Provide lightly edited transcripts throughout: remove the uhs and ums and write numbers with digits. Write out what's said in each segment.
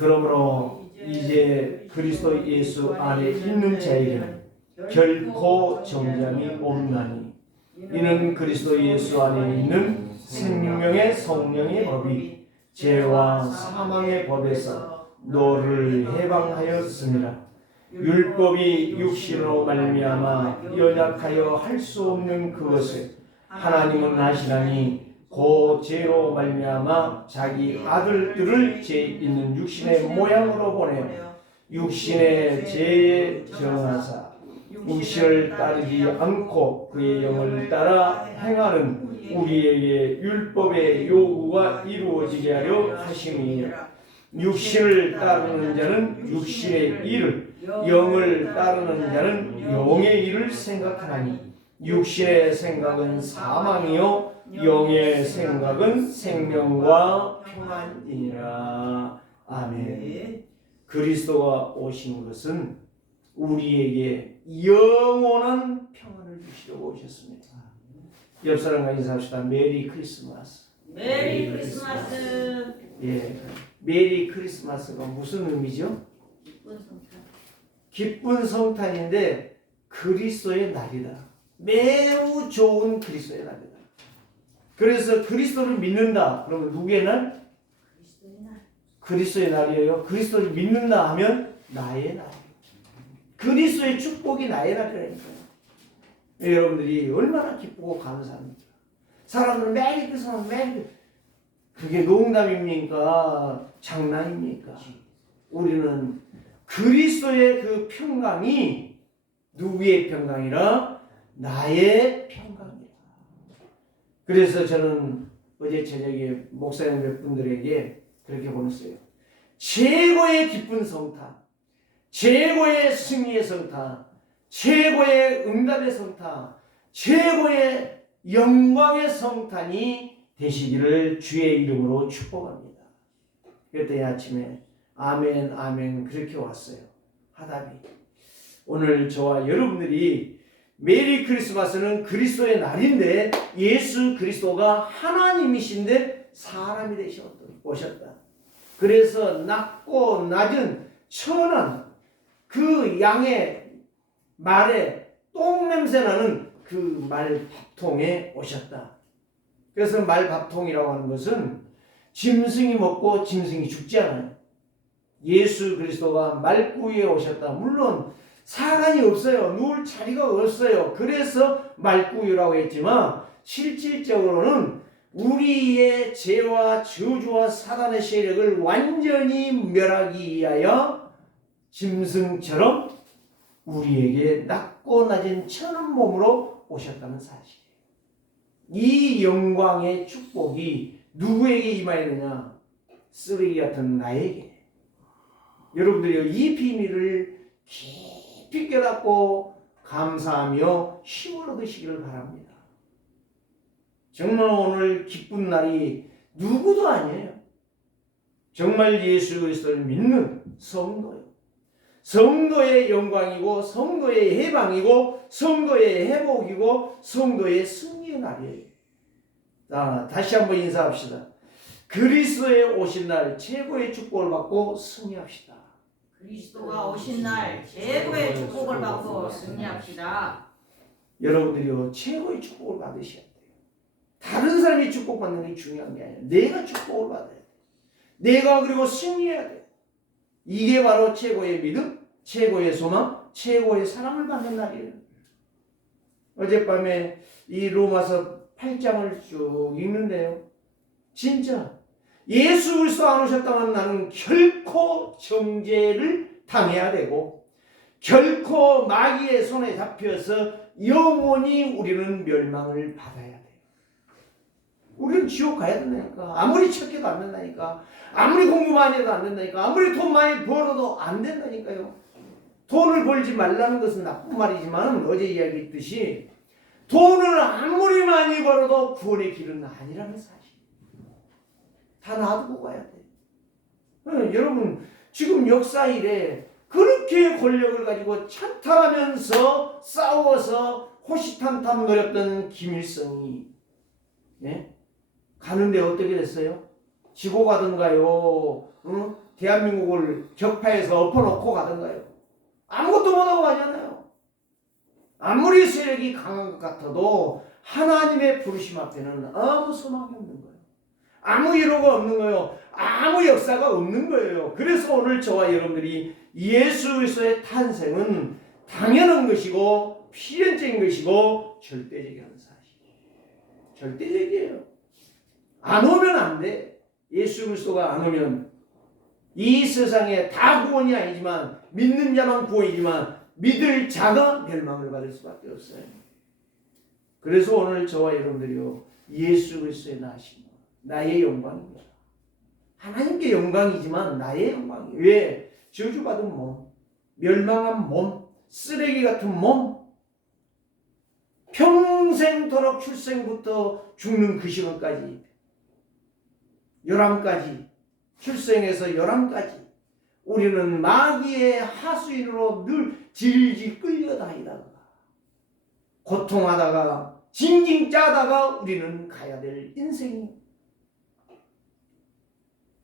그러므로 이제 그리스도 예수 안에 있는 자에게는 결코 정죄함이 없나니 이는 그리스도 예수 안에 있는 생명의 성령의 법이 죄와 사망의 법에서 너를 해방하였습니다. 율법이 육신으로 말미암아 연약하여 할 수 없는 그것을 하나님은 하시나니 그 죄로 말미암아 자기 아들들을 죄 있는 육신의 모양으로 보내어 육신의 죄에 정하사 육신을 따르지 않고 그의 영을 따라 행하는 우리에게 율법의 요구가 이루어지게 하려 하심이니라. 육신을 따르는 자는 육신의 일을, 영을 따르는 자는 영의 일을 생각하나니 육신의 생각은 사망이요 영의 생각은 생명과 평안이니라. 아멘. 그리스도가 오신 것은 우리에게 영원한 평안을 주시려고 오셨습니다. 옆 사람과 인사합시다. 메리 크리스마스. 메리 크리스마스. 예, 메리 크리스마스가 무슨 의미죠? 기쁜 성탄인데 그리스도의 날이다. 매우 좋은 그리스도의 날이다. 그래서 그리스도를 믿는다. 그러면 누구의 날? 그리스도의 날이에요. 그리스도를 믿는다 하면 나의 날. 그리스도의 축복이 나의 날이라니까요. 여러분들이 얼마나 기쁘고 감사합니까? 사람들은 메리 크리스마스, 메리 그게 농담입니까? 장난입니까? 우리는 그리스도의 그 평강이 누구의 평강이라? 나의 평강이다. 그래서 저는 어제 저녁에 목사님 몇 분들에게 그렇게 보냈어요. 최고의 기쁜 성탄, 최고의 승리의 성탄, 최고의 응답의 성탄, 최고의 영광의 성탄이 되시기를 주의 이름으로 축복합니다. 그랬더니 아침에 아멘 아멘 그렇게 왔어요. 하답이 오늘 저와 여러분들이 메리 크리스마스는 그리스도의 날인데 예수 그리스도가 하나님이신데 사람이 오셨다. 그래서 낮고 낮은 천한 그 양의 말에 똥냄새 나는 그 말밥통에 오셨다. 그래서 말밥통이라고 하는 것은 짐승이 먹고 짐승이 죽지 않아요. 예수 그리스도가 말구유에 오셨다. 물론 사관이 없어요. 누울 자리가 없어요. 그래서 말구유라고 했지만 실질적으로는 우리의 죄와 저주와 사단의 세력을 완전히 멸하기 위하여 짐승처럼 우리에게 낮고 낮은 천한 몸으로 오셨다는 사실이에요. 이 영광의 축복이 누구에게 임하였느냐? 쓰레기 같은 나에게. 여러분들이 이 비밀을 깊이 깨닫고 감사하며 힘을 얻으시기를 바랍니다. 정말 오늘 기쁜 날이 누구도 아니에요. 정말 예수 그리스도를 믿는 성도예요. 성도의 영광이고 성도의 해방이고 성도의 회복이고 성도의 승리의 날이에요. 자, 다시 한번 인사합시다. 그리스도의 오신 날 최고의 축복을 받고 승리합시다. 그리스도가 오신 날 최고의 축복을 받고 승리합시다. 여러분들이요 최고의 축복을 받으셔야 돼요. 다른 사람이 축복받는 게 중요한 게 아니에요. 내가 축복을 받아야 돼요. 내가 그리고 승리해야 돼요. 이게 바로 최고의 믿음, 최고의 소망, 최고의 사랑을 받는 날이에요. 어젯밤에 이 로마서 8장을 쭉 읽는데요. 진짜 예수 그리스도 안 오셨다면 나는 결코 정죄를 당해야 되고 결코 마귀의 손에 잡혀서 영원히 우리는 멸망을 받아야 돼요. 우리는 지옥 가야 된다니까. 아무리 찾기도 안 된다니까. 아무리 공부 많이 해도 안 된다니까. 아무리 돈 많이 벌어도 안 된다니까요. 돈을 벌지 말라는 것은 나쁜 말이지만 어제 이야기했듯이 돈을 아무리 많이 벌어도 구원의 길은 아니라는 사실. 다 놔두고 가야 돼. 여러분 지금 역사 이래 그렇게 권력을 가지고 찬탈하면서 싸워서 호시탐탐 노렸던 김일성이 가는데 어떻게 됐어요? 지고 가던가요? 대한민국을 격파해서 엎어놓고 가던가요? 아무것도 못하고 가잖아요. 아무리 세력이 강한 것 같아도 하나님의 부르심 앞에는 아무 소망이 없는 거예요. 아무 위로가 없는 거예요. 아무 역사가 없는 거예요. 그래서 오늘 저와 여러분들이 예수 그리스도의 탄생은 당연한 것이고 필연적인 것이고 절대적인 사실이에요. 절대적이에요. 안 오면 안 돼. 예수 그리스도가 안 오면 이 세상에 다 구원이 아니지만 믿는 자만 구원이지만 믿을 자가 멸망을 받을 수밖에 없어요. 그래서 오늘 저와 여러분들이요 예수 그리스도의 나신 것 나의 영광입니다. 하나님께 영광이지만 나의 영광이 왜? 저주받은 몸, 멸망한 몸, 쓰레기 같은 몸, 평생도록 출생부터 죽는 그 시간까지 11가지 출생에서 11가지 우리는 마귀의 하수인으로 늘 질질 끌려다니다가 고통하다가 징징 짜다가 우리는 가야 될 인생입니다.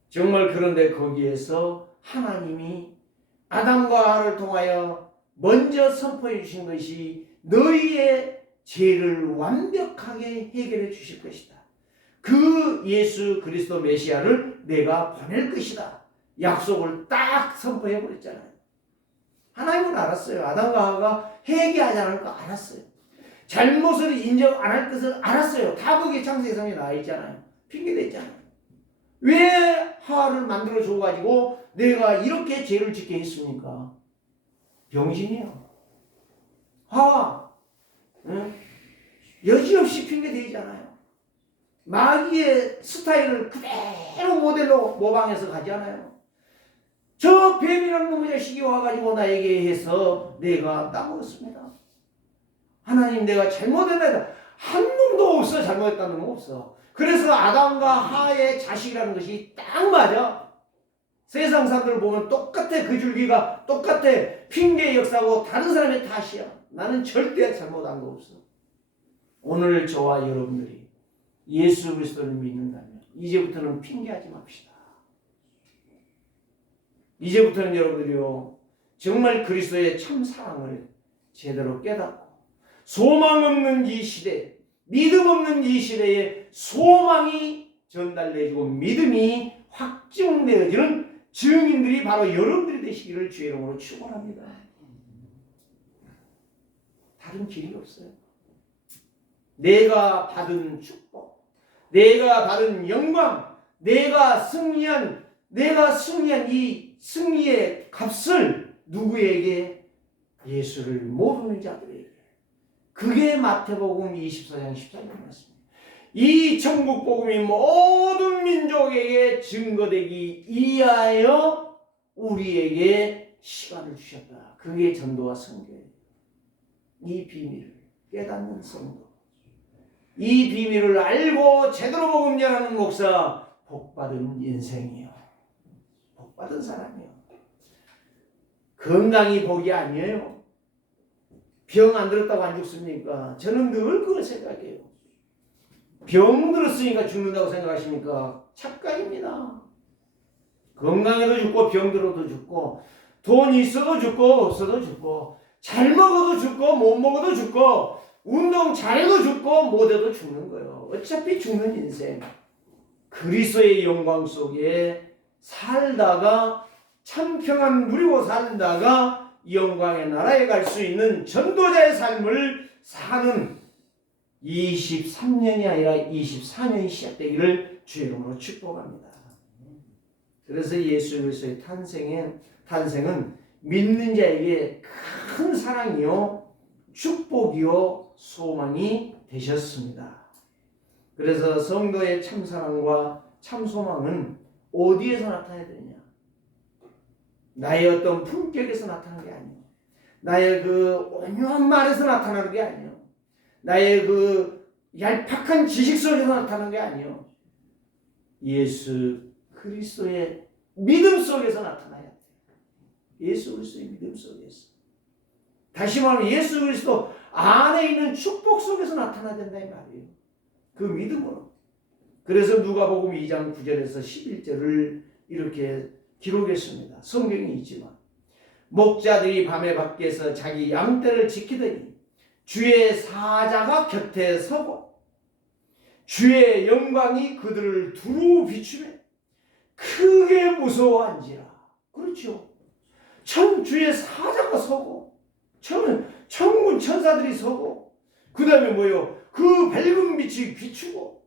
정말 그런데 거기에서 하나님이 아담과 하와를 통하여 먼저 선포해 주신 것이 너희의 죄를 완벽하게 해결해 주실 것이다. 그 예수 그리스도 메시아를 내가 보낼 것이다. 약속을 딱 선포해 버렸잖아요. 하나님은 알았어요. 아담과 하와가 회개하지 않을 거 알았어요. 잘못을 인정 안 할 것을 알았어요. 다 거기에 창세기 3장에 나와 있잖아요. 핑계댔잖아요. 왜 하와를 만들어 줘가지고 내가 이렇게 죄를 짓게 했습니까? 병신이요. 하와, 응? 여지없이 핑계대잖아요. 마귀의 스타일을 그대로 모델로 모방해서 가잖아요. 저 뱀이라는 놈의 자식이 와가지고 나에게 해서 내가 따먹었습니다. 하나님 내가 잘못했다. 한 놈도 없어. 잘못했다는 놈 없어. 그래서 아담과 하와의 자식이라는 것이 딱 맞아. 세상 사람들 보면 똑같아. 그 줄기가 똑같아. 핑계의 역사고 다른 사람의 탓이야. 나는 절대 잘못한 거 없어. 오늘 저와 여러분들이 예수 그리스도를 믿는다면 이제부터는 핑계하지 맙시다. 이제부터는 여러분들이요 정말 그리스도의 참 사랑을 제대로 깨닫고 소망 없는 이 시대, 믿음 없는 이 시대에 소망이 전달되어지고 믿음이 확증되어지는 증인들이 바로 여러분들이 되시기를 주의 이름으로 축원합니다. 다른 길이 없어요. 내가 받은 축복, 내가 받은 영광, 내가 승리한 이 승리의 값을 누구에게? 예수를 모르는 자들에게. 그게 마태복음 24장 14절 말씀입니다. 이 천국 복음이 모든 민족에게 증거되기 위하여 우리에게 시간을 주셨다. 그게 전도와 선교예요. 이 비밀을 깨닫는 성도, 이 비밀을 알고 제대로 복음 전하는 목사, 복받은 인생이요. 복받은 사람이요. 건강이 복이 아니에요. 병 안 들었다고 안 죽습니까? 저는 늘 그걸 생각해요. 병 들었으니까 죽는다고 생각하십니까? 착각입니다. 건강해도 죽고 병 들어도 죽고 돈 있어도 죽고 없어도 죽고 잘 먹어도 죽고 못 먹어도 죽고 운동 잘해도 죽고 못해도 죽는 거예요. 어차피 죽는 인생. 그리스도의 영광 속에 살다가 참 평안 누리고 살다가 영광의 나라에 갈 수 있는 전도자의 삶을 사는 23년이 아니라 24년이 시작되기를 주의 이름으로 축복합니다. 그래서 예수 그리스도의 탄생은 믿는 자에게 큰 사랑이요 축복이요 소망이 되셨습니다. 그래서 성도의 참사랑과 참소망은 어디에서 나타나야 되느냐? 나의 어떤 품격에서 나타나는 게 아니에요. 나의 그 온유한 말에서 나타나는 게 아니에요. 나의 그 얄팍한 지식 속에서 나타나는 게 아니에요. 예수 그리스도의 믿음 속에서 나타나야 돼요. 예수 그리스도의 믿음 속에서. 다시 말하면 예수 그리스도 안에 있는 축복 속에서 나타나야 된다 이 말이에요. 그 믿음으로. 그래서 누가복음 2장 9절에서 11절을 이렇게 기록했습니다. 성경이 있지만 목자들이 밤에 밖에서 자기 양떼를 지키더니 주의 사자가 곁에 서고 주의 영광이 그들을 두루 비추며 크게 무서워한지라. 그렇죠. 주의 사자가 서고 천군 천사들이 서고 그 다음에 뭐요? 그 밝은 빛이 비추고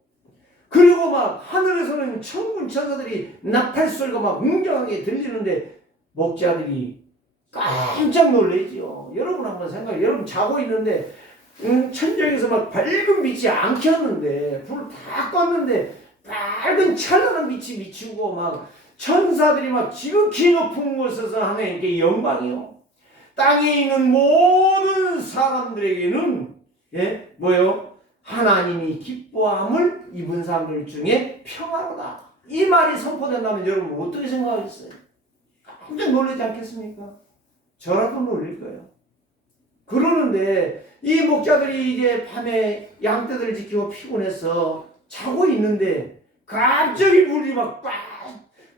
그리고 막 하늘에서는 천군 천사들이 나팔소리가 막 웅장하게 들리는데 목자들이 깜짝 놀라죠. 여러분 한번 생각해요. 여러분 자고 있는데 천장에서 막 밝은 빛이 안 켰는데 불을 다 껐는데 밝은 찬란한 빛이 비추고 막 천사들이 막 지극히 높은 곳에서 하나님께 영광이요. 땅에 있는 모든 사람들에게는 뭐요? 하나님이 기뻐함을 입은 사람들 중에 평화로다. 이 말이 선포된다면 여러분 어떻게 생각하겠어요? 깜짝 놀라지 않겠습니까? 저라도 놀릴 거예요. 그러는데 이 목자들이 이제 밤에 양떼들을 지키고 피곤해서 자고 있는데 갑자기 불이 막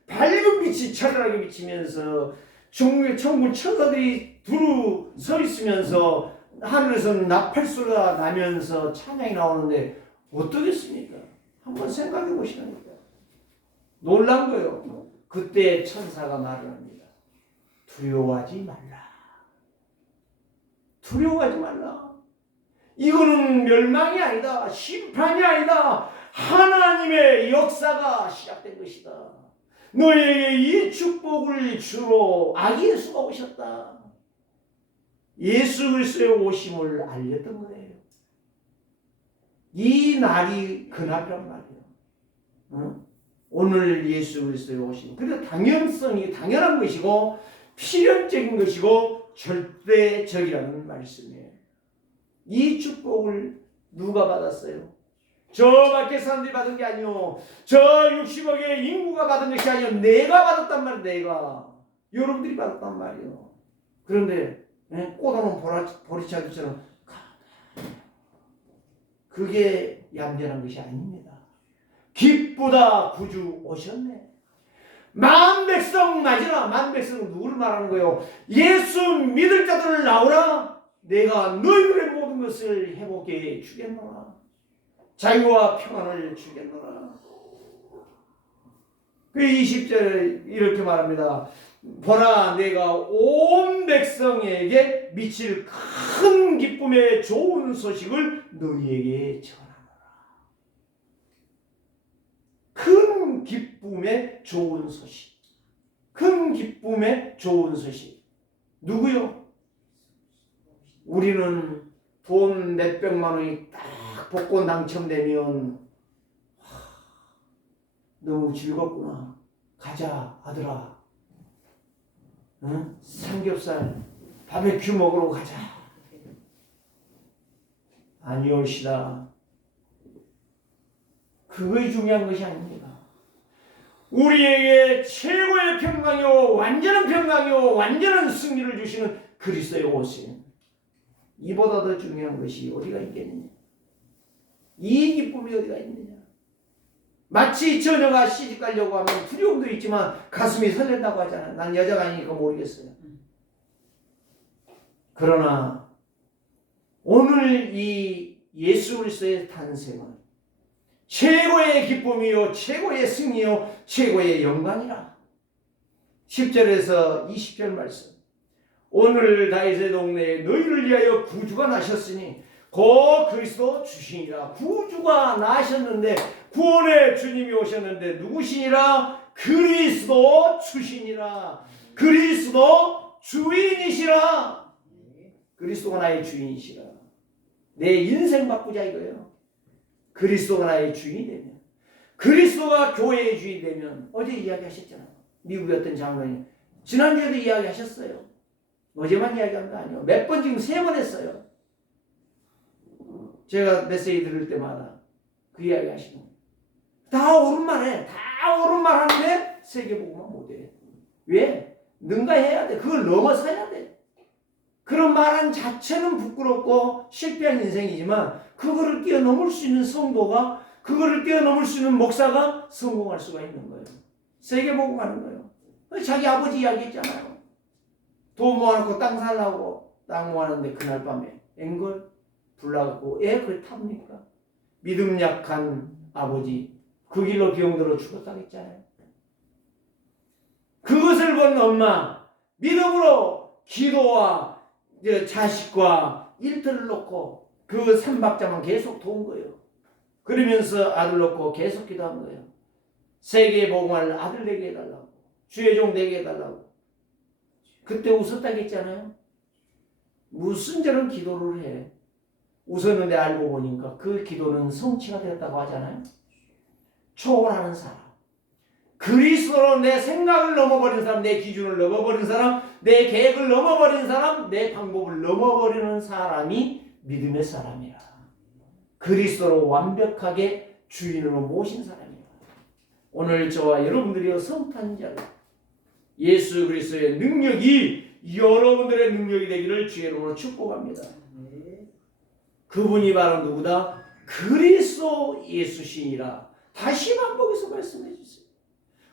밝은 빛이 찬란하게 비치면서 천군 천사들이 두루 서 있으면서 하늘에서는 나팔소리가 나면서 찬양이 나오는데 어떻겠습니까? 한번 생각해 보시라니까. 놀란 거예요. 그때 천사가 말을 합니다. 두려워하지 말라. 두려워하지 말라. 이거는 멸망이 아니다. 심판이 아니다. 하나님의 역사가 시작된 것이다. 너에게 이 축복을 주러 아기 예수가 오셨다. 예수 그리스도의 오심을 알렸던 거예요. 이 날이 그날이란 말이에요. 오늘 예수 그리스도의 오심. 그래서 당연한 것이고 필연적인 것이고 절대적이라는 말씀이에요. 이 축복을 누가 받았어요? 저 밖에 사람들이 받은 게 아니요. 저 60억의 인구가 받은 것이 아니요. 내가 받았단 말이에요. 내가. 여러분들이 받았단 말이에요. 그런데 꽃오는 보리차기처럼 그게 얌전한 것이 아닙니다. 기쁘다 구주 오셨네. 만백성 맞으라. 만백성은 누구를 말하는 거예요? 예수 믿을 자들을 나오라. 내가 너희들의 모든 것을 회복해 주겠노라. 자유와 평안을 주겠노라. 그 20절에 이렇게 말합니다. 보라 내가 온 백성에게 미칠 큰 기쁨의 좋은 소식을 너희에게 전하노라. 큰 기쁨의 좋은 소식. 큰 기쁨의 좋은 소식. 누구요? 우리는 돈 몇백만 원이 딱 복권 당첨되면 너무 즐겁구나. 가자 아들아. 응? 삼겹살 바베큐 먹으러 가자. 아니올시다. 그것이 중요한 것이 아닙니다. 우리에게 최고의 평강이요 완전한 평강이요 완전한 승리를 주시는 그리스도의 오심. 이보다 더 중요한 것이 어디가 있겠느냐. 이 기쁨이 어디가 있느냐. 마치 처녀가 시집 가려고 하면 두려움도 있지만 가슴이 설렌다고 하잖아요. 난 여자가 아니니까 모르겠어요. 그러나 오늘 이 예수 그리스도의 탄생은 최고의 기쁨이요 최고의 승리요 최고의 영광이라. 10절에서 20절 말씀. 오늘 다윗의 동네에 너희를 위하여 구주가 나셨으니 곧 그리스도 주시니라. 구주가 나셨는데 구원의 주님이 오셨는데 누구시니라? 그리스도 주시니라. 그리스도 주인이시라. 그리스도가 나의 주인이시라. 내 인생 바꾸자 이거예요. 그리스도가 나의 주인이 되면, 그리스도가 교회의 주인이 되면, 어제 이야기하셨잖아요. 미국의 어떤 장로님 지난주에도 이야기하셨어요. 어제만 이야기한 거 아니에요. 몇 번 지금 3번 했어요. 제가 메시지 들을 때마다 그 이야기 하시는 거예요. 다 옳은 말해. 다 옳은 말 하는데 세계복음만 못해. 왜? 능가해야 돼. 그걸 넘어서야 돼. 그런 말한 자체는 부끄럽고 실패한 인생이지만 그거를 뛰어넘을 수 있는 성도가, 그거를 뛰어넘을 수 있는 목사가 성공할 수가 있는 거예요. 세계복음 하는 거예요. 자기 아버지 이야기했잖아요. 돈 모아놓고 땅 살라고 땅 모아놨는데 그날 밤에 앵걸 불나고 그걸 탑니까? 믿음 약한 아버지 그 길로 병들어 죽었다고 했잖아요. 그것을 본 엄마 믿음으로 기도와 자식과 일터를 놓고 그 3박자만 계속 도운 거예요. 그러면서 아들 놓고 계속 기도한 거예요. 세계에 복음을 아들 되게 해달라고, 주의 종 되게 해달라고. 그때 웃었다고 했잖아요. 무슨 저런 기도를 해. 웃었는데 알고 보니까 그 기도는 성취가 되었다고 하잖아요. 초월하는 사람, 그리스도로 내 생각을 넘어버린 사람, 내 기준을 넘어버린 사람, 내 계획을 넘어버린 사람, 내 방법을 넘어버리는 사람이 믿음의 사람이라. 그리스도로 완벽하게 주인으로 모신 사람이라. 오늘 저와 여러분들이여 성탄절 예수 그리스도의 능력이 여러분들의 능력이 되기를 주의 이름으로 축복합니다. 그분이 바로 누구다? 그리스도 예수시니라. 다시 반복해서 말씀해 주세요.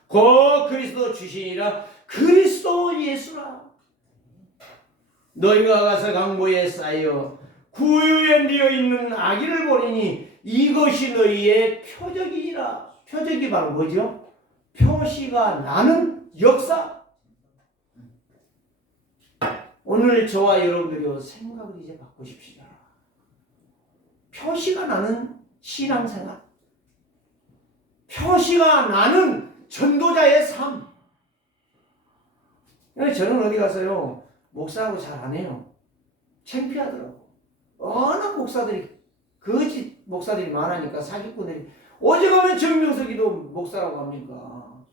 그 그리스도 주시니라. 그리스도 예수라. 너희가 가서 강보에 쌓여 구유에 뉘어 있는 아기를 보리니 이것이 너희의 표적이니라. 표적이 바로 뭐죠? 표시가 나는 역사. 오늘 저와 여러분들이 생각을 이제 바꾸십시다. 표시가 나는 신앙생활, 표시가 나는 전도자의 삶. 저는 어디 가서요 목사하고 잘 안 해요. 창피하더라고. 워낙 목사들이 거짓 목사들이 많으니까 사기꾼들이 오직하면 정명석이도 목사라고 합니까?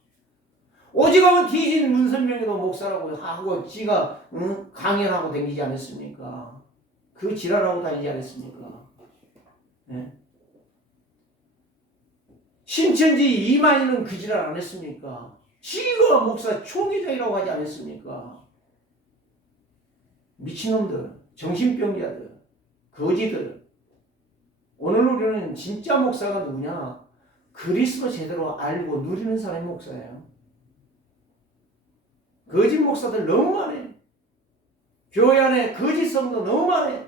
오직하면 뒤진 문선명이도 목사라고 하고 지가 강연하고 다니지 않았습니까? 그 지랄하고 다니지 않았습니까? 네? 신천지 이만희는 그 지랄 안 했습니까? 지가 목사 총회장이라고 하지 않았습니까? 미친놈들, 정신병자들, 거지들. 오늘 우리는 진짜 목사가 누구냐? 그리스도 제대로 알고 누리는 사람이 목사예요. 거짓 목사들 너무 많아요. 교회 안에 거짓 성도 너무 많아요.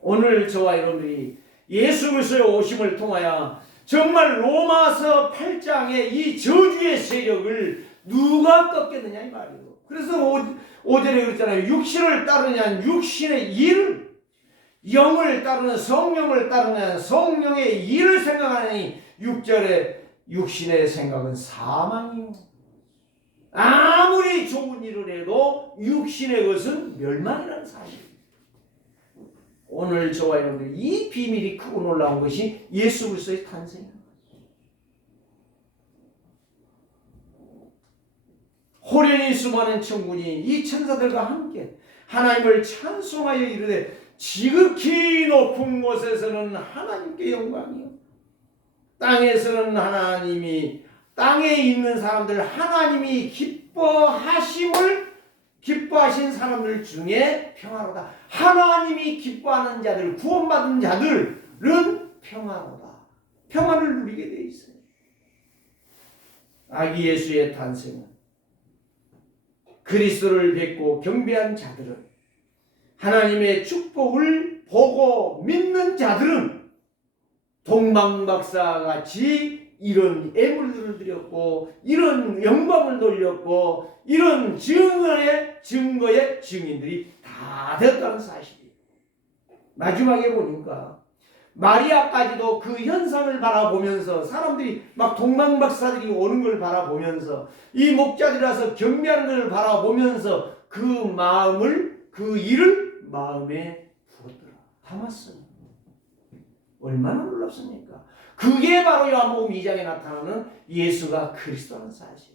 오늘 저와 여러분들이 예수 그리스도의 오심을 통하여 정말 로마서 8장의 이 저주의 세력을 누가 꺾겠느냐 이 말이에요. 그래서 5절에 그랬잖아요. 육신을 따르냐 육신의 일, 영을 따르는 성령을 따르는 성령의 일을 생각하니 6절에 육신의 생각은 사망이요. 아무리 좋은 일을 해도 육신의 것은 멸망이라는 사실. 오늘 저와 여러분들 이 비밀이 크고 놀라운 것이 예수 그리스도의 탄생입니다. 호련히 수많은 천군이 이 천사들과 함께 하나님을 찬송하여 이르되 지극히 높은 곳에서는 하나님께 영광이요, 땅에서는 하나님이 땅에 있는 사람들 하나님이 기뻐하신 사람들 중에 평화로다. 하나님이 기뻐하는 자들, 구원받은 자들은 평화로다. 평화를 누리게 돼 있어요. 아기 예수의 탄생은 그리스도를 뵙고 경배한 자들은, 하나님의 축복을 보고 믿는 자들은 동방박사같이 이런 애물들을 드렸고 이런 영광을 돌렸고 이런 증거의 증인들이 다 되었다는 사실이에요. 마지막에 보니까 마리아까지도 그 현상을 바라보면서 사람들이 막 동방박사들이 오는 걸 바라보면서 이 목자들이라서 경배하는 걸 바라보면서 그 마음을, 그 일을 마음에 부었더라. 담았어요. 얼마나 놀랍습니까? 그게 바로 요한복음 2장에 나타나는 예수가 그리스도라는 사실.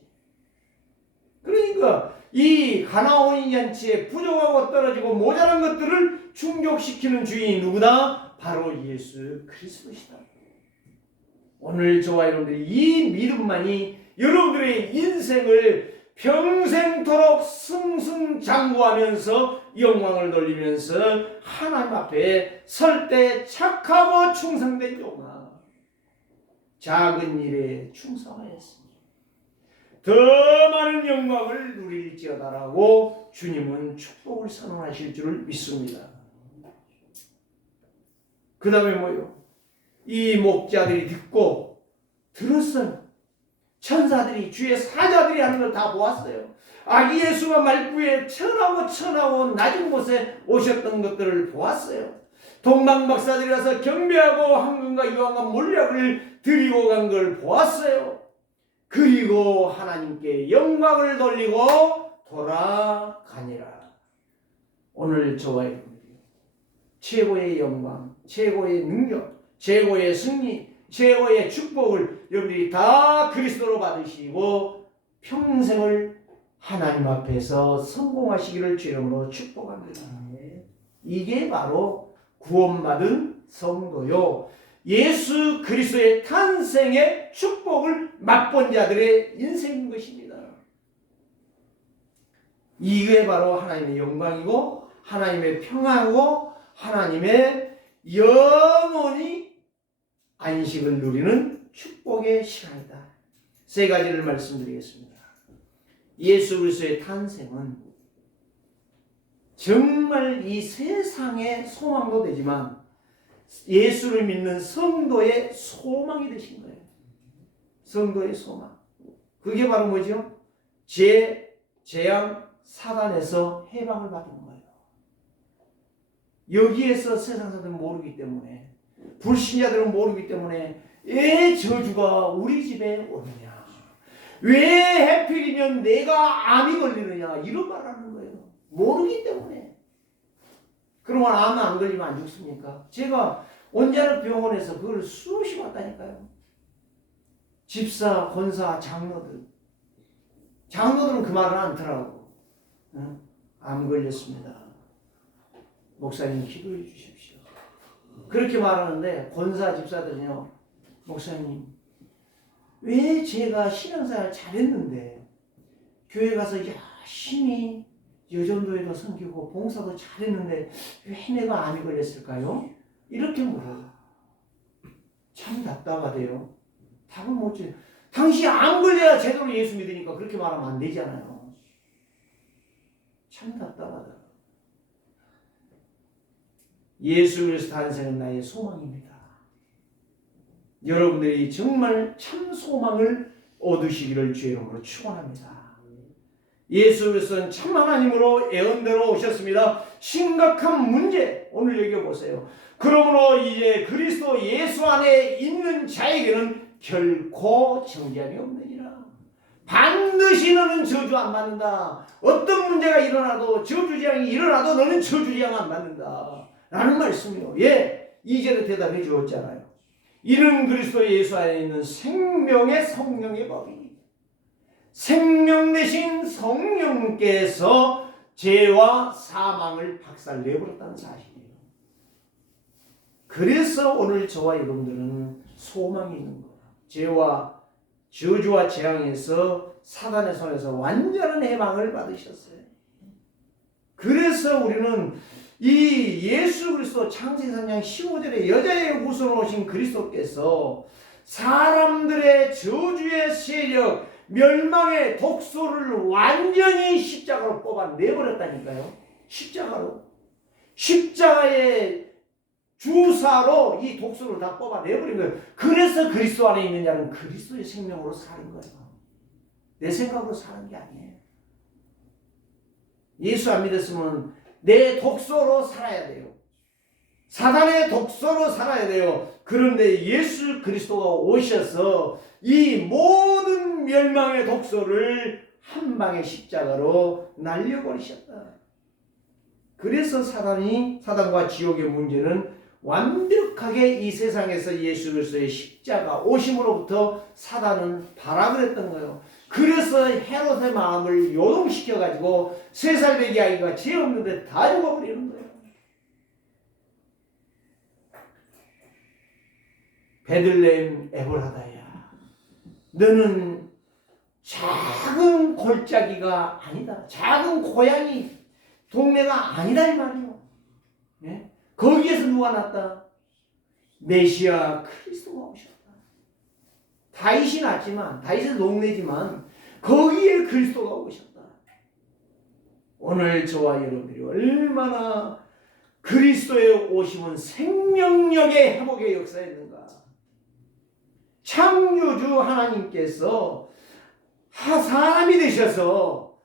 그러니까 이 가나온 잔치에 부족하고 떨어지고 모자란 것들을 충족시키는 주인이 누구다? 바로 예수 그리스도시다. 오늘 저와 여러분들이 이 믿음만이 여러분들의 인생을 평생토록 승승장구하면서 영광을 돌리면서 하나님 앞에 설 때 착하고 충성된 종아, 작은 일에 충성하였으니 더 많은 영광을 누릴지어다라고 주님은 축복을 선언하실 줄을 믿습니다. 그 다음에 뭐요? 이 목자들이 듣고 들었어요. 천사들이 주의 사자들이 하는 걸 다 보았어요. 아기 예수가 말구에 천하고 낮은 곳에 오셨던 것들을 보았어요. 동방박사들이 와서 경배하고 황금과 유황과 몰약을 드리고 간 걸 보았어요. 그리고 하나님께 영광을 돌리고 돌아가니라. 오늘 저와 여러분들이 최고의 영광, 최고의 능력, 최고의 승리, 최고의 축복을 여러분들이 다 그리스도로 받으시고 평생을 하나님 앞에서 성공하시기를 주 이름으로 축복합니다. 이게 바로 구원받은 성도요, 예수 그리스도의 탄생의 축복을 맛본 자들의 인생인 것입니다. 이게 바로 하나님의 영광이고 하나님의 평화고 하나님의 영원히 안식을 누리는 축복의 시간이다. 세 가지를 말씀드리겠습니다. 예수 그리스도의 탄생은 정말 이 세상의 소망도 되지만 예수를 믿는 성도의 소망이 되신 거예요. 성도의 소망. 그게 바로 뭐죠? 재앙, 사단에서 해방을 받은 거예요. 여기에서 세상 사람들은 모르기 때문에, 불신자들은 모르기 때문에 왜 저주가 우리 집에 오느냐, 왜 하필이면 내가 암이 걸리느냐, 이런 말 하는 거예요. 모르기 때문에. 그러면 암 안 걸리면 안 죽습니까? 제가 언제나 병원에서 그걸 수없이 봤다니까요. 집사, 권사, 장로들은 그 말을 않더라고. 암 걸렸습니다. 목사님 기도해 주십시오. 그렇게 말하는데 권사, 집사들은요, 목사님 왜 제가 신앙생활 잘했는데 교회 가서 열심히 여전도에도 섬기고 봉사도 잘했는데 왜 내가 암이 걸렸을까요? 이렇게 물어요. 참 답답하대요. 답을 못 줘요. 당신이 암 걸려야 제대로 예수 믿으니까 그렇게 말하면 안 되잖아요. 참 답답하다. 예수 그리스도 탄생은 나의 소망입니다. 여러분들이 정말 참 소망을 얻으시기를 주의 이름으로 축원합니다. 예수 그리스도는 참 하나님으로 예언대로 오셨습니다. 심각한 문제 오늘 얘기해보세요. 그러므로 이제 그리스도 예수 안에 있는 자에게는 결코 정죄함이 없느니라. 반드시 너는 저주 안 받는다. 어떤 문제가 일어나도 저주재앙이 일어나도 너는 저주재앙 안 받는다 라는 말씀이요. 예, 2절에 대답해 주었잖아요. 이는 그리스도 예수 안에 있는 생명의 성령의 법이, 생명 되신 성령께서 죄와 사망을 박살내버렸다는 사실이에요. 그래서 오늘 저와 여러분들은 소망이 있는 거예요. 죄와 저주와 재앙에서 사단의 손에서 완전한 해방을 받으셨어요. 그래서 우리는 이 예수 그리스도 창세기 3장 15절에 여자의 후손으로 오신 그리스도께서 사람들의 저주의 세력, 멸망의 독소를 완전히 십자가로 뽑아내버렸다니까요. 십자가의 주사로 이 독소를 다 뽑아내버린 거예요. 그래서 그리스도 안에 있는 자는 그리스도의 생명으로 사는 거예요. 내 생각으로 사는 게 아니에요. 예수 안 믿었으면 내 독소로 살아야 돼요. 사단의 독소로 살아야 돼요. 그런데 예수 그리스도가 오셔서 이 모든 멸망의 독소를 한 방의 십자가로 날려버리셨다. 그래서 사단과 지옥의 문제는 완벽하게 이 세상에서 예수 그리스도의 십자가 오심으로부터 사단은 발악을 했던 거예요. 그래서 헤롯의 마음을 요동시켜가지고 3살배기 아이가 죄 없는데 다 죽어버리는 거예요. 베들레헴 에브라다야, 너는 작은 골짜기가 아니다. 작은 고향이 동네가 아니다 이 말이에요. 네? 거기에서 누가 났다? 메시아 그리스도가 오셨다. 다윗이 났지만, 다윗은 동네지만 거기에 그리스도가 오셨다. 오늘 저와 여러분들이 얼마나 그리스도의 오심은 생명력의 회복의 역사였는가. 창조주 하나님께서 사람이 되셔서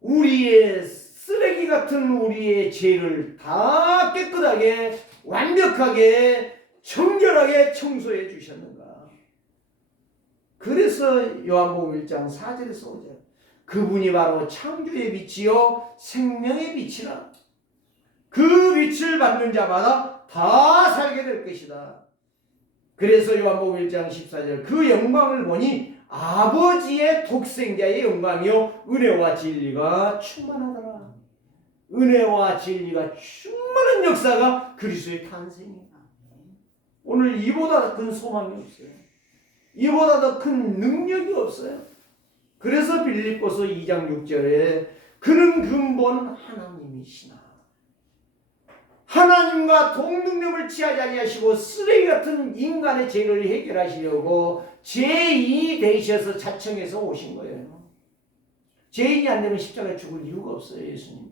우리의 쓰레기 같은 우리의 죄를 다 깨끗하게 완벽하게 정결하게 청소해 주셨는가. 그래서 요한복음 1장 4절에서 5절 그분이 바로 창조의 빛이요 생명의 빛이라. 그 빛을 받는 자마다 다 살게 될 것이다. 그래서 요한복음 1장 14절 그 영광을 보니 아버지의 독생자의 영광이요 은혜와 진리가 충만하더라. 은혜와 진리가 충만한 역사가 그리스도의 탄생이다. 오늘 이보다 더 큰 소망이 없어요. 이보다 더 큰 능력이 없어요. 그래서 빌립보서 2장 6절에 그는 근본 하나님이시나 하나님과 동등력을 취하지 아니하시고 쓰레기 같은 인간의 죄를 해결하시려고 죄인이 되셔서 자청해서 오신 거예요. 죄인이 안 되면 십자가에 죽을 이유가 없어요. 예수님이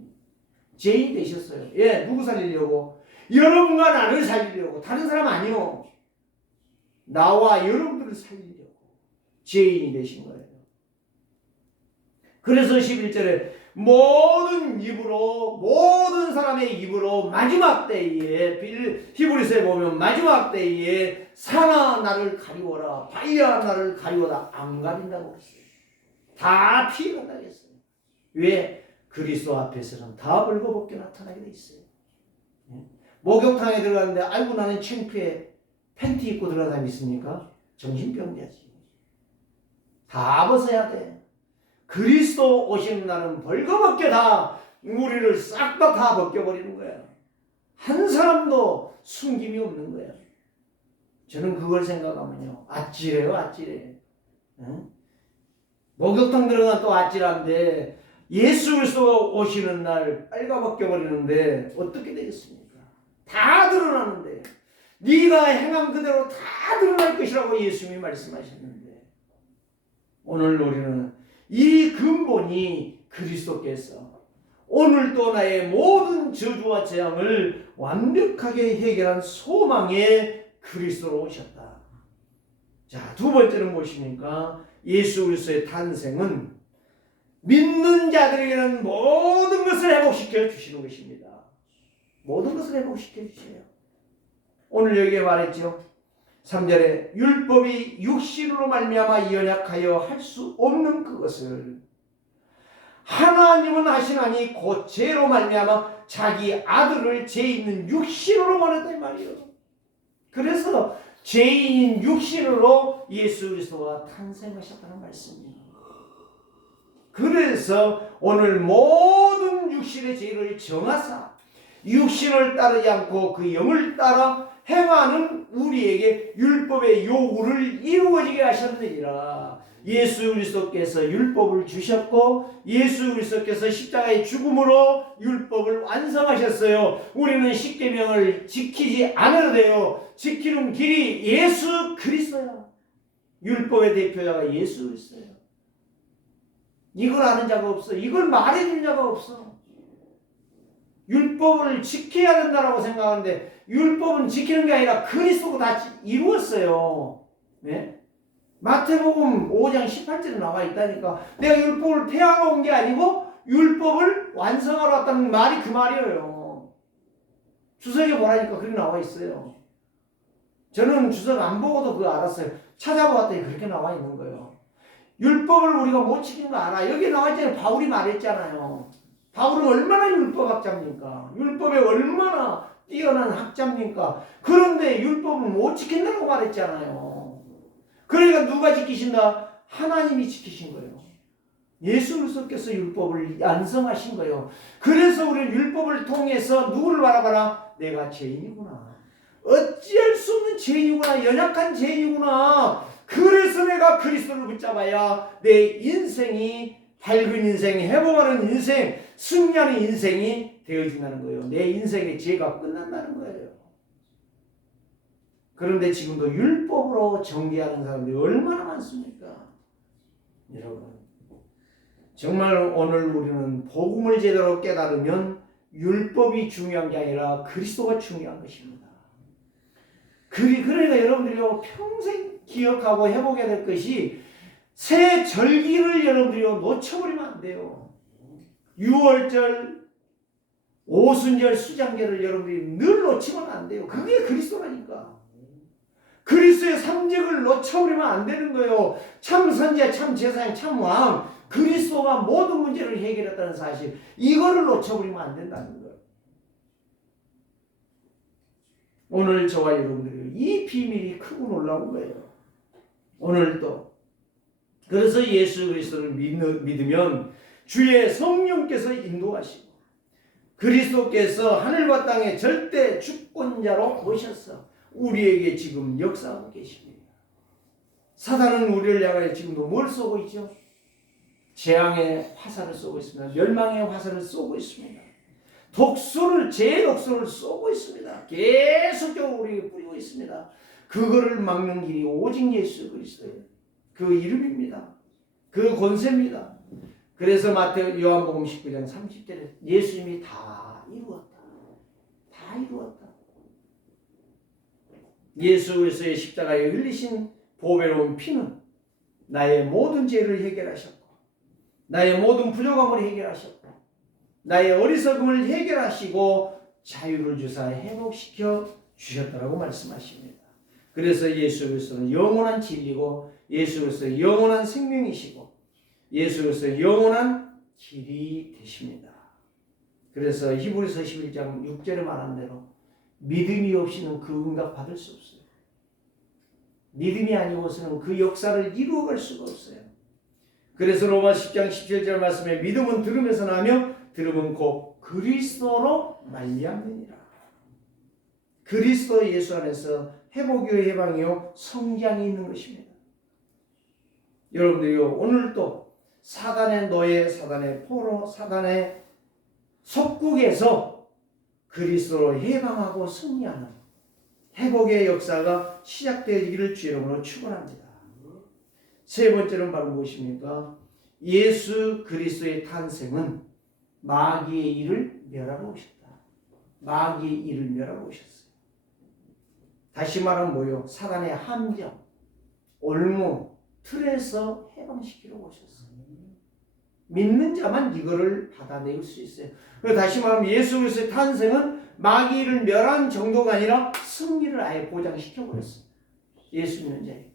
죄인이 되셨어요. 예, 누구 살리려고? 여러분과 나를 살리려고. 다른 사람 아니요. 나와 여러분들을 살리려고 죄인이 되신 거예요. 그래서 11절에 모든 입으로 모든 사람의 입으로 마지막 때에 히브리서에 보면 마지막 때에 산아 나를 가리워라 바위야 나를 가리워라 안 가린다고 했어요. 다 피해가 나겠어요. 왜? 그리스도 앞에서는 다 벌거벗게 나타나게 돼 있어요. 목욕탕에 들어갔는데 아이고 나는 창피해 팬티 입고 들어가는 사람이 있습니까? 정신병자지. 다 벗어야 돼. 그리스도 오시는 날은 벌거벗게 다 우리를 싹 다 벗겨버리는 거야. 한 사람도 숨김이 없는 거야. 저는 그걸 생각하면요 아찔해요. 아찔해. 응? 목욕탕 들어가면 또 아찔한데 예수 그리스도가 오시는 날 빨가벗겨 버리는데 어떻게 되겠습니까? 다 드러나는데 네가 행한 그대로 다 드러날 것이라고 예수님이 말씀하셨는데 오늘 우리는 이 근본이 그리스도께서 오늘도 나의 모든 저주와 재앙을 완벽하게 해결한 소망의 그리스도로 오셨다. 자, 두 번째는 무엇입니까? 예수 그리스도의 탄생은 믿는 자들에게는 모든 것을 회복시켜 주시는 것입니다. 모든 것을 회복시켜 주세요. 오늘 여기에 말했죠. 3절에 율법이 육신으로 말미암아 연약하여 할 수 없는 그것을 하나님은 하시나니 곧 죄로 말미암아 자기 아들을 죄 있는 육신으로 보냈다 이 말이에요. 그래서 죄인인 육신으로 예수 그리스도가 탄생하셨다는 말씀입니다. 그래서 오늘 모든 육신의 죄를 정하사 육신을 따르지 않고 그 영을 따라 행하는 우리에게 율법의 요구를 이루어지게 하셨느니라. 예수 그리스도께서 율법을 주셨고 예수 그리스도께서 십자가의 죽음으로 율법을 완성하셨어요. 우리는 십계명을 지키지 않아도 돼요. 지키는 길이 예수 그리스도야. 율법의 대표자가 예수 그리스도예요. 이걸 아는 자가 없어. 이걸 말해줄 자가 없어. 율법을 지켜야 된다고 생각하는데 율법은 지키는 게 아니라 그리스도가 다 이루었어요. 네? 마태복음 5장 18절에 나와 있다니까. 내가 율법을 폐하러 온 게 아니고 율법을 완성하러 왔다는 말이 그 말이에요. 주석에 보라니까 그렇게 나와 있어요. 저는 주석 안 보고도 그거 알았어요. 찾아보았더니 그렇게 나와 있는 거예요. 율법을 우리가 못 지키는 거 알아. 여기 나와 있잖아요. 바울이 말했잖아요. 바울은 얼마나 율법학자입니까? 율법에 얼마나 뛰어난 학자입니까? 그런데 율법은 못 지킨다고 말했잖아요. 그러니까 누가 지키신다? 하나님이 지키신 거예요. 예수 그리스도께서 율법을 완성하신 거예요. 그래서 우리는 율법을 통해서 누구를 바라봐라? 내가 죄인이구나. 어찌할 수 없는 죄인이구나. 연약한 죄인이구나. 그래서 내가 그리스도를 붙잡아야 내 인생이 밝은 인생, 회복하는 인생, 승리하는 인생이 되어진다는 거예요. 내 인생의 죄가 끝난다는 거예요. 그런데 지금도 율법으로 정죄하는 사람들이 얼마나 많습니까? 여러분, 정말 오늘 우리는 복음을 제대로 깨달으면 율법이 중요한 게 아니라 그리스도가 중요한 것입니다. 그러니까 여러분들이요 평생 기억하고 해보게 될 것이 새 절기를 여러분들이요 놓쳐버리면 안 돼요. 6월절, 오순절, 수장절을 여러분들이 늘 놓치면 안 돼요. 그게 그리스도라니까. 그리스도의 삼적을 놓쳐버리면 안 되는 거예요. 참 선지자, 참 제사장, 참 왕, 그리스도가 모든 문제를 해결했다는 사실, 이거를 놓쳐버리면 안 된다는 거예요. 오늘 저와 여러분들이 이 비밀이 크고 놀라운 거예요. 오늘도. 그래서 예수 그리스도를 믿으면 주의 성령께서 인도하시고 그리스도께서 하늘과 땅의 절대 주권자로 오셔서 우리에게 지금 역사하고 계십니다. 사단은 우리를 향하여 지금도 뭘 쏘고 있죠? 재앙의 화살을 쏘고 있습니다. 멸망의 화살을 쏘고 있습니다. 제 독소를 쏘고 있습니다. 계속적으로 우리에게 뿌리고 있습니다. 그거를 막는 길이 오직 예수 그리스도예요. 그 이름입니다. 그 권세입니다. 그래서 요한복음 19장 30절에 예수님이 다 이루었다. 다 이루었다. 예수 그리스도의 십자가에 흘리신 보배로운 피는 나의 모든 죄를 해결하셨고 나의 모든 부족함을 해결하셨고 나의 어리석음을 해결하시고 자유를 주사 회복시켜 주셨다고 말씀하십니다. 그래서 예수 그리스도는 영원한 진리고 예수 그리스도는 영원한 생명이시고 예수 그리스도는 영원한 길이 되십니다. 그래서 히브리서 11장 6절에 말한 대로 믿음이 없이는 그 응답 받을 수 없어요. 믿음이 아니고서는 그 역사를 이루어갈 수가 없어요. 그래서 로마 10장 17절 말씀에 믿음은 들음에서 나며 들음은 곧 그리스도로 말미암느니라. 그리스도 예수 안에서 회복이요 해방이요 성장이 있는 것입니다. 여러분들이요 오늘도 사단의 노예, 사단의 포로, 사단의 속국에서 그리스도로 해방하고 승리하는 회복의 역사가 시작되기를 주 이름으로 축원합니다. 세 번째는 바로 무엇입니까? 예수 그리스도의 탄생은 마귀의 일을 멸하러 오셨다. 마귀의 일을 멸하러 오셨어요. 다시 말하면 뭐요? 사단의 함정, 올무, 틀에서 해방시키러 오셨어요. 믿는 자만 이거를 받아낼 수 있어요. 그리고 다시 말하면 예수 그리스도의 탄생은 마귀를 멸한 정도가 아니라 승리를 아예 보장시켜 버렸어요. 예수 믿는 자에게.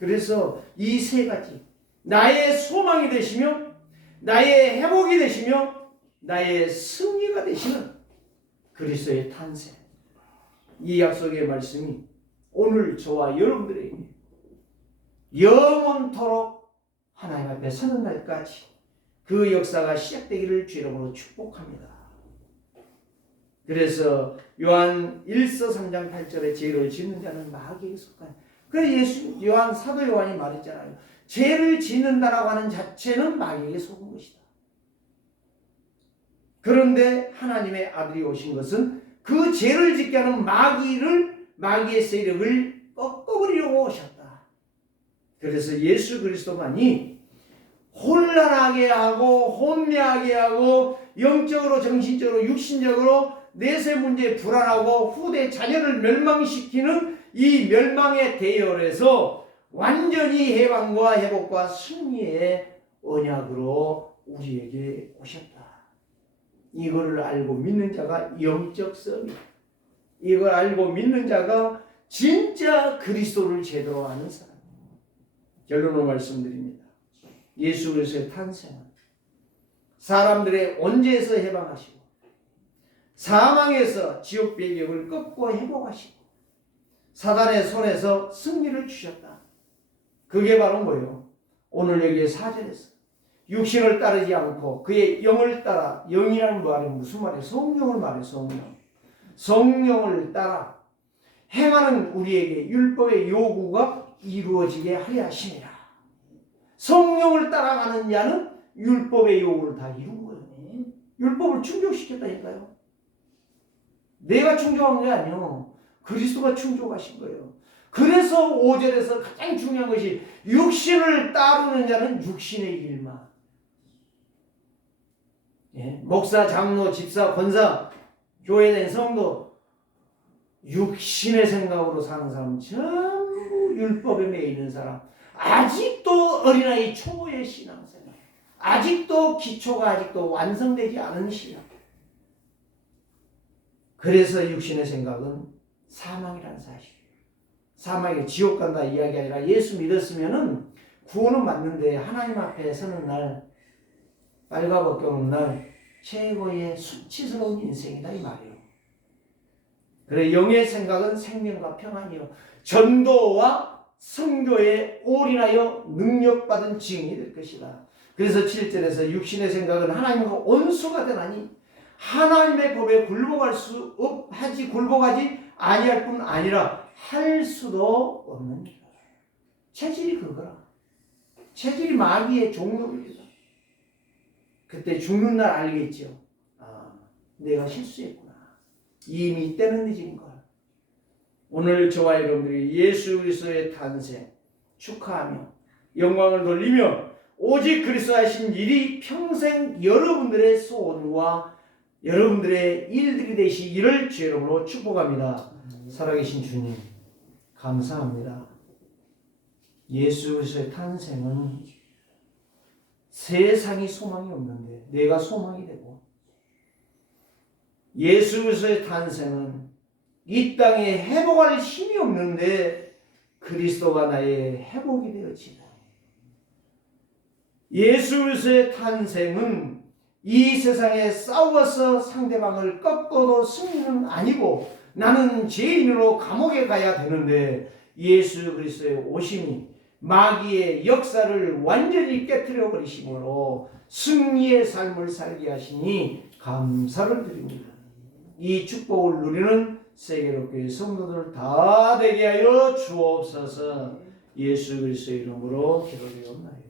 그래서 이 세 가지 나의 소망이 되시며 나의 회복이 되시며 나의 승리가 되시는 그리스도의 탄생. 이 약속의 말씀이 오늘 저와 여러분들에게 영원토록 하나님 앞에 서는 날까지 그 역사가 시작되기를 주 이름으로 축복합니다. 그래서 요한 1서 3장 8절에 죄를 짓는 자는 마귀에게 속하니. 그래서 사도 요한이 말했잖아요. 죄를 짓는다라고 하는 자체는 마귀에게 속은 것이다. 그런데 하나님의 아들이 오신 것은 그 죄를 짓게 하는 마귀의 세력을 꺾어버리려고 오셨다. 그래서 예수 그리스도만이 혼란하게 하고 혼미하게 하고 영적으로 정신적으로 육신적으로 내세 문제에 불안하고 후대 자녀를 멸망시키는 이 멸망의 대열에서 완전히 해방과 회복과 승리의 언약으로 우리에게 오셨다. 이거를 알고 믿는 자가 영적 썸이, 이걸 알고 믿는 자가 진짜 그리스도를 제대로 아는 사람. 결론으로 말씀드립니다. 예수 그리스도의 탄생은 사람들의 언제에서 해방하시고 사망에서 지옥 배경을 꺾고 회복하시고 사단의 손에서 승리를 주셨다. 그게 바로 뭐예요? 오늘 여기 4절에서 육신을 따르지 않고 그의 영을 따라, 영이라는 말은 무슨 말이에요? 성령을 말해요. 성령을 따라 행하는 우리에게 율법의 요구가 이루어지게 하려 하심이라. 성령을 따라가는 자는 율법의 요구를 다 이룬 거예요. 율법을 충족시켰다니까요. 내가 충족한 게 아니요. 그리스도가 충족하신 거예요. 그래서 5절에서 가장 중요한 것이 육신을 따르는 자는 육신의 일만, 목사, 장로, 집사, 권사, 교회된 성도, 육신의 생각으로 사는 사람, 전부 율법에 매여 있는 사람, 아직도 어린아이 초보의 신앙생활, 아직도 기초가 아직도 완성되지 않은 신앙. 그래서 육신의 생각은 사망이라는 사실이에요. 사망이 지옥 간다 이야기 아니라 예수 믿었으면은 구원은 맞는데 하나님 앞에 서는 날, 빨가벗겨오는 날 최고의 수치스러운 인생이다 이 말이에요. 그래 영의 생각은 생명과 평안이요 전도와 선교에 올인하여 능력받은 증인이 될 것이다. 그래서 7절에서 육신의 생각은 하나님과 원수가 되나니 하나님의 법에 굴복하지 아니할 뿐 아니라 할 수도 없는 일. 체질이 그거라. 체질이 마귀의 종로입니다. 그때 죽는 날 알겠죠. 아, 내가 실수했구나. 이미 이때는 늦은 걸. 오늘 저와 여러분들이 예수 그리스도의 탄생 축하하며 영광을 돌리며 오직 그리스도 하신 일이 평생 여러분들의 소원과 여러분들의 일들이 되시기를 주 이름으로 축복합니다. 살아계신 주님 감사합니다. 예수 그리스도의 탄생은 세상이 소망이 없는데 내가 소망이 되고, 예수 그리스도의 탄생은 이 땅에 회복할 힘이 없는데 그리스도가 나의 회복이 되어지다. 예수 그리스도의 탄생은 이 세상에 싸워서 상대방을 꺾어도 승리는 아니고 나는 죄인으로 감옥에 가야 되는데 예수 그리스도의 오심이 마귀의 역사를 완전히 깨트려 버리심으로 승리의 삶을 살게 하시니 감사를 드립니다. 이 축복을 누리는 세계로교회 성도들 다 되게 하여 주옵소서. 예수 그리스도의 이름으로 기도드리옵나이다.